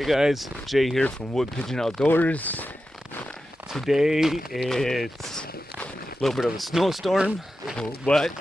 Hey guys, Jay here from Wood Pigeon Outdoors. Today it's a little bit of a snowstorm, but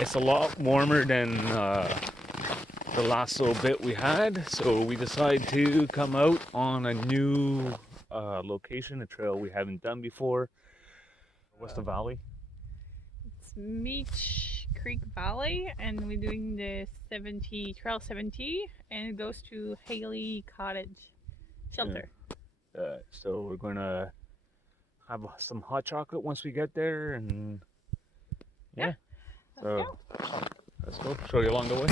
it's a lot warmer than the last little bit we had. So we decided to come out on a new location, a trail we haven't done before. What's the valley? It's Meech Lake Valley, and we're doing the Trail 70, and it goes to Gille Cottage Shelter. Yeah. So we're gonna have some hot chocolate once we get there, and yeah. Let's go. Show you along the way.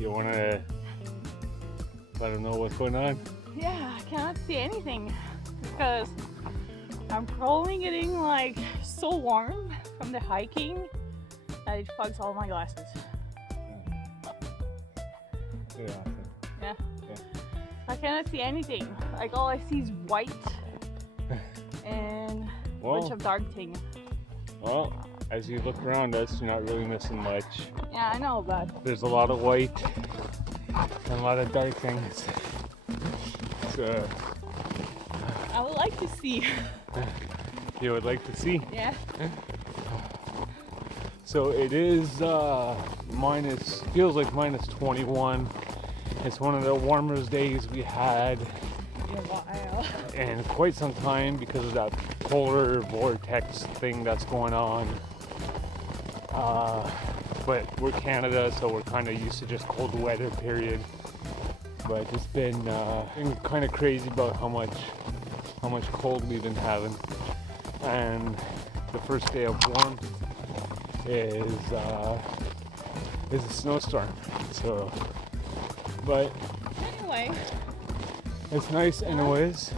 You want to let them know what's going on? Yeah, I cannot see anything because I'm probably getting like so warm from the hiking that it fogs all my glasses. Yeah. I cannot see anything. Like all I see is white and a bunch of dark things. Well, as you look around us, you're not really missing much. Yeah, I know, but there's a lot of white and a lot of dark things. So I would like to see. You would like to see? Yeah. So it is feels like minus 21. It's one of the warmest days we had in quite some time because of that Polar Vortex thing that's going on. But we're Canada, so we're kind of used to just cold weather, period. But it's been kind of crazy about how much cold we've been having. And the first day of warmth is a snowstorm. So, but anyway, it's nice anyways.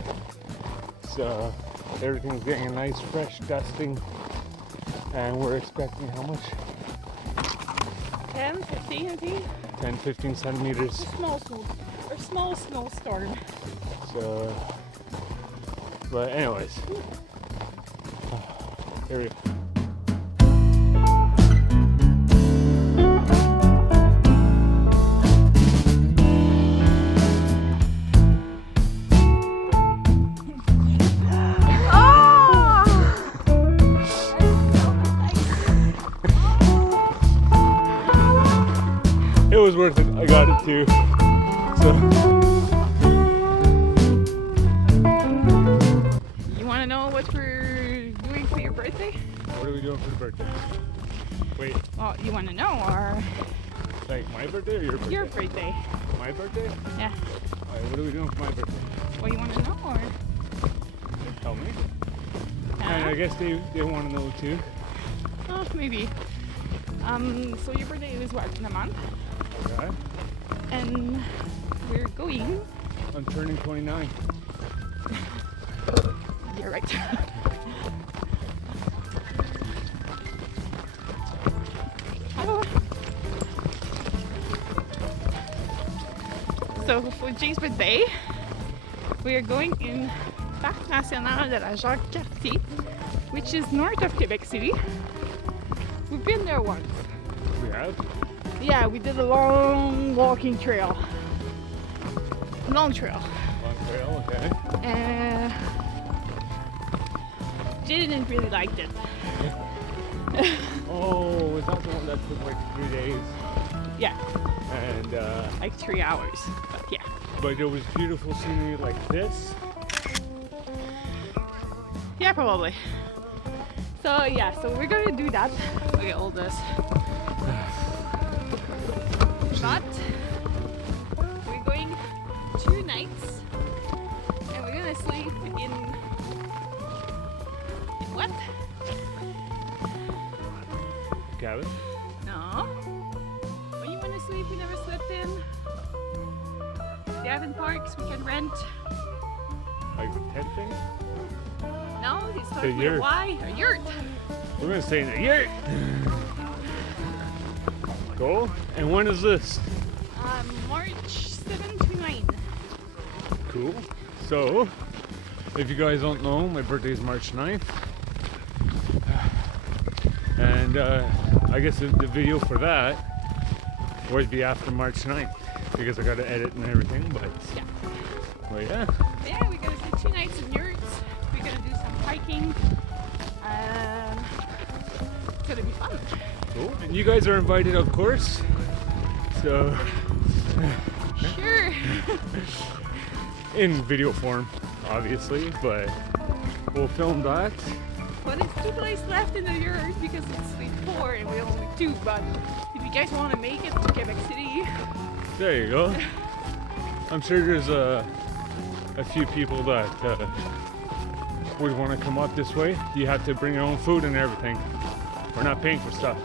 So everything's getting a nice fresh dusting, and we're expecting how much? 10, 15, I think. 10-15 centimeters. A small snowstorm. So, but anyways, here we go. It was worth it. I got it too. So, you want to know what we're doing for your birthday? What are we doing for the birthday? Wait. Well, you want to know, or like my birthday or your birthday? Your birthday. My birthday? Yeah. Alright, what are we doing for my birthday? What you want to know, or tell me. And I guess they want to know too. Oh, maybe. So your birthday is what, in a month? Okay. And we're going. I'm turning 29. You're right. So so for Jay's birthday, we are going in Parc National de la Jacques-Cartier, which is north of Quebec City. We've been there once. We have? Yeah, we did a long walking trail. Long trail. Long trail, okay. And Jay didn't really like it. Oh, was that the one that took like 3 days? Yeah, And like 3 hours. But yeah. but there was beautiful scenery like this. Yeah, probably. So yeah, so we're gonna do that. Look at all this. But we're going 2 nights, and we're gonna sleep in what? Cabin? No. When you wanna sleep, we never slept in. They have in parks we can rent. Like the tent thing? No, it's not A yurt. why a yurt. We're gonna stay in the yurt. Cool. And when is this? March 7 to 9. Cool. So, if you guys don't know, my birthday is March 9th. And I guess the video for that would be after March 9th because I got to edit and everything. But Yeah. well, yeah. Yeah, we're gonna stay 2 nights in yurts. We're gonna do some hiking. It's gonna be fun. Cool. And you guys are invited, of course. So, Sure. in video form, obviously, but we'll film that. Well, there's 2 places left in the yurt because it's sleep 4 and we only 2. But if you guys want to make it to Quebec City, There you go. I'm sure there's a few people that would want to come up this way. You have to bring your own food and everything. We're not paying for stuff.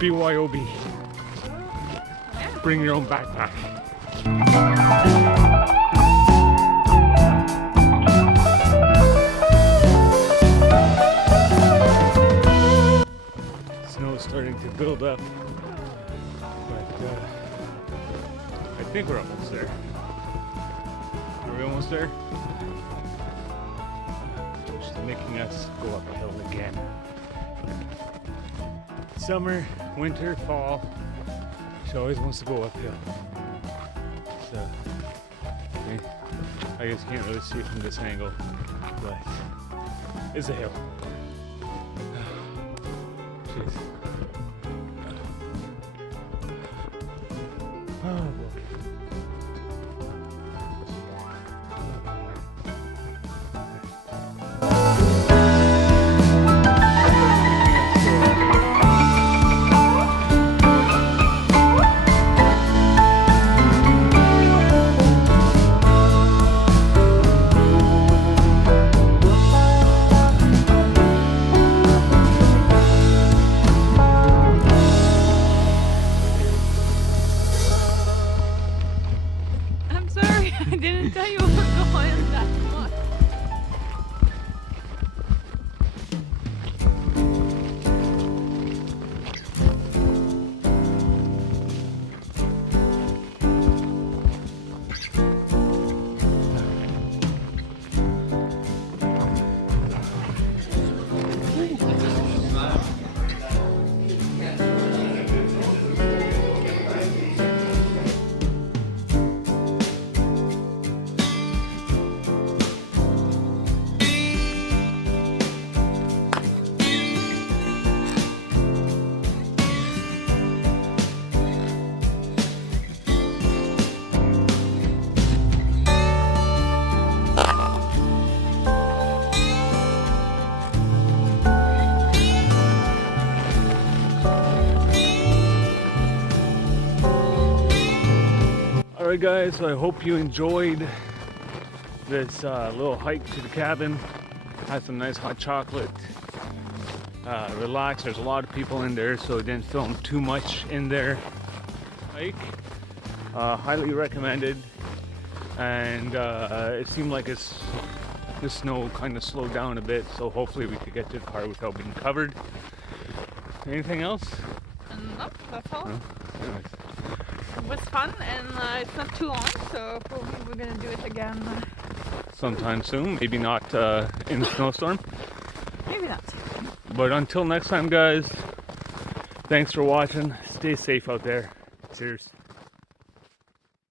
BYOB. yeah. Bring your own backpack. Snow's starting to build up, but I think we're almost there. Are we almost there? She's making us go up a hill again. Summer, winter, fall. She always wants to go uphill. So, I guess you can't really see it from this angle, but it's a hill. Jeez. Oh boy. I'm sorry, I didn't tell you we were going that much. Alright guys, so I hope you enjoyed this little hike to the cabin. Had some nice hot chocolate. Relax, there's a lot of people in there, so I didn't film too much in there. Hike, highly recommended. And it seemed like the snow kind of slowed down a bit, so hopefully we could get to the car without being covered. Anything else? Nope, that's all. No? Anyways. It was fun, and it's not too long, so probably we're gonna do it again. Sometime soon, maybe not in the snowstorm. Maybe not. But until next time, guys, thanks for watching. Stay safe out there. Cheers.